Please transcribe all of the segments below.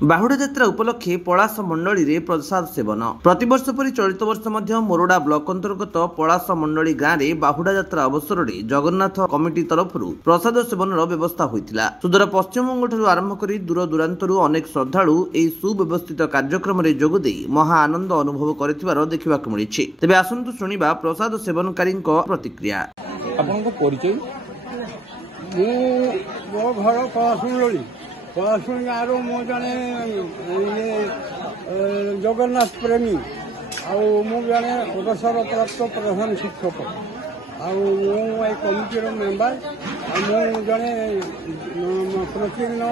बाहुड़ा यात्रा उपलक्षे पलाश मंडली रे प्रसाद सेवन प्रतिवर्ष परि चलित वर्ष मध्य मोरडा ब्लॉक अंतर्गत पलाश मंडली गाँव में बाहुड़ा यात्रा अवसर में जगन्नाथ कमिटी तरफ प्रसाद सेवन व्यवस्था होता। सुदूर पश्चिमबंग आरंभ कर दूर दूरांतरू अनेक श्रद्धालु यह सुव्यवस्थित कार्यक्रम में जोगदे महा आनंद अनुभव कर देखा मिली। तेज आसतु शुणा प्रसाद सेवनकारी प्रतिक्रिया। मो घर पलाशुणी गाँव मो जड़े जगन्नाथ प्रेमी मु जड़े अवसर प्राप्त प्रधान शिक्षक कमिटीर मेम्बर मु जड़े प्रतिदिन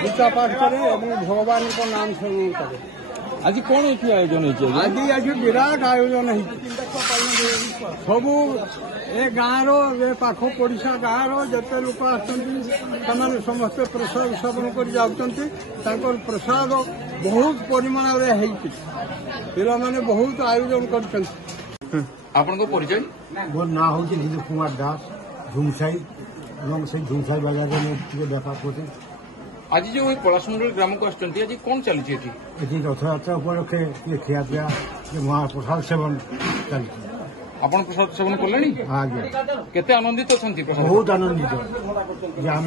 गीता पाठ करे भगवान को नाम स्मरण करे। आज कौन ये आयोजन है? आज विराट आयोजन है सबू ए गाँव पाख पड़िशा गाँव जिते लोक आसते समस्ते प्रसाद सेवन कर जाऊँ प्रसाद बहुत परिमाण पे बहुत आयोजन कर। परिचय मोर ना हूँ नील कुमार दास झुमसाई से झुमसाई बाजार में देखा पड़े। आज जो पलाश मंडल ग्राम को आसुँच आज कौन चलती रथ यात्रा उपलक्षे खिया पिया महाप्रसाद सेवन चलती। आपण प्रसाद सेवन कले? केते आनंदित अच्छा? बहुत आनंदित जे आम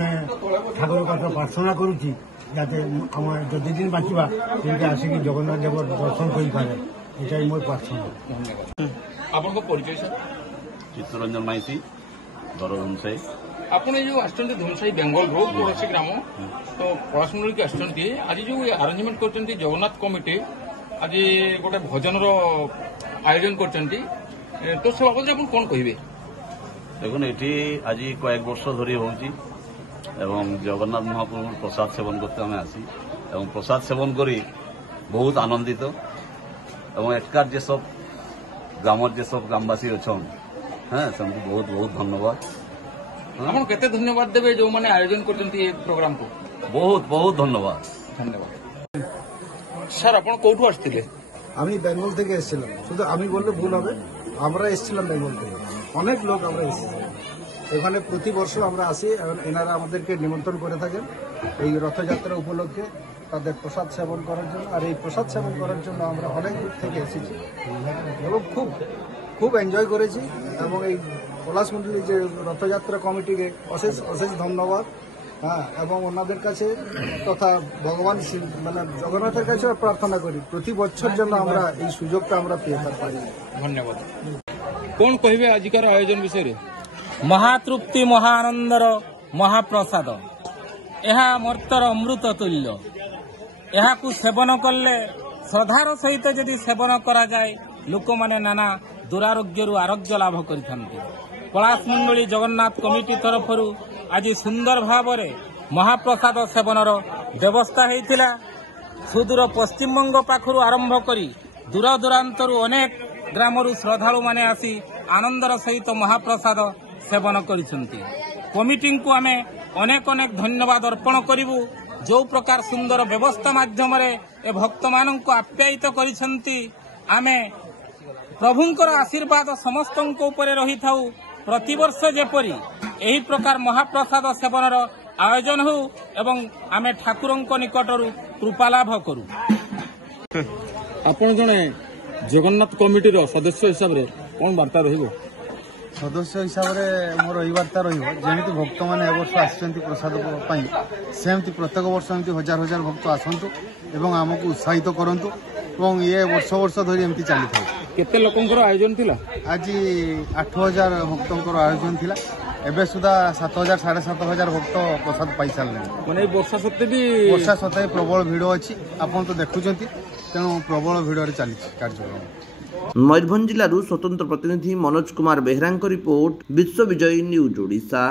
ठाकुर पाठ प्रार्थना करुच्ची जाते आम जदि दिन बाँचा आसिक जगन्नाथ देव दर्शन कर पारे मोर प्रार्थना। आपन परिचय सर? चित्तरंजन माइती धुमसाई। आपन जो आसुँच धुमसाई बेंगल बहुत पड़ोसी ग्राम तो पलाश मंडल की आसुँच आज जो आरेंजमेंट कर जगन्नाथ कमिटी आज गोटे भजन आयोजन कर तो सब बाबद आप कौन कहे? देखो ये आज कয়েক वर्ष धरी हो जगन्नाथ महाप्रभु प्रसाद सेवन करते आम आसी प्रसाद सेवन करी बहुत आनंदित एकार जे सब ग्राम जे सब ग्रामवासी अच्छा हाँ से बहुत बहुत धन्यवाद। आप केते धन्यवाद देवे जो मैंने आयोजन कर प्रोग्राम को? बहुत बहुत धन्यवाद। धन्यवाद सर। आप कौटू आसते? আমি বেঙ্গল থেকে এসেছিলাম, শুধু আমি বললে ভুল হবে, আমরা এসেছিলাম বেঙ্গল থেকে, অনেক লোক আমরা এসেছি এখানে। প্রতি বর্ষ আমরা আসি এবং এনারা আমাদেরকে নিমন্ত্রণ করে থাকেন এই রথযাত্রা উপলক্ষে তাদের প্রসাদ সেবন করার জন্য। আর এই প্রসাদ সেবন করার জন্য আমরা অনেক দূর থেকে এসেছি এবং খুব খুব এনজয় করেছি। এবং এই পলাশ মন্ডলী যে রথযাত্রা কমিটিকে অশেষ অশেষ ধন্যবাদ। हाँ এবং ওনাদের কাছে তথা ভগবান মানে জগন্নাথের কাছে প্রার্থনা করি প্রতি বছর যেন আমরা এই সুযোগটা আমরা পেয়ে পারি। ধন্যবাদ। কোন কহিবে আজিকার আয়োজন বিষয়ে? महातृप्ति महानंदर महाप्रसाद यह मर्तर अमृत तुल्य। यह सेवन कले श्रद्धार सहित जदि सेवन करा जाए लोक माने नाना दुरारोग्य आरोग्य लाभ करिथांती। पलाश मंडली जगन्नाथ कमिटी तरफ आज सुंदर भाव महाप्रसाद सेवनर व्यवस्था होता। सुदूर पश्चिमबंग पाखु आरंभ कर दूर दूरांतरू अनेक ग्रामरू श्रद्धालु माने आसी आनंदर सहित महाप्रसाद सेवन करिसेंती। कमिटी को आमे अनेक अनेक धन्यवाद अर्पण करिवु जो प्रकार सुंदर व्यवस्था माध्यम ए भक्त मानन को आप्यायित करिसेंती। आमे प्रभुंकर आशीर्वाद समस्तंक ऊपर रही थाउ। प्रतिवर्ष जेपरी एही प्रकार महाप्रसाद सेवनर आयोजन हो एवं आमे ठाकुरंक निकटरू कृपा लाभ करू। आपण जने जगन्नाथ कमिटी सदस्य हिसाब रे कौन वार्ता रहिबो? सदस्य हिसाब से मोर यही वार्ता रही भक्त मैंने वर्ष आसछन्ति प्रसाद सेमती प्रत्येक वर्ष एमती हजार हजार भक्त आसतु एवं आमको उत्साहित करंतु एवं ये वर्ष वर्ष धरी एमती चली था। केते लोकंकर आयोजन थिला? आज 8000 भक्तंकर आयोजन थिला। एबे सुधा 7000 7500 भक्त प्रसाद पाई सारे। माने वर्षा सत्ते प्रबल भिड़ अच्छी आपन तो देखुछन्ति तेणु प्रबल भिड़ चली कार्यक्रम। मयूरभंज जिलूर स्वतंत्र प्रतिनिधि मनोज कुमार बेहरा रिपोर्ट विश्व विजयी न्यूज ओडिशा।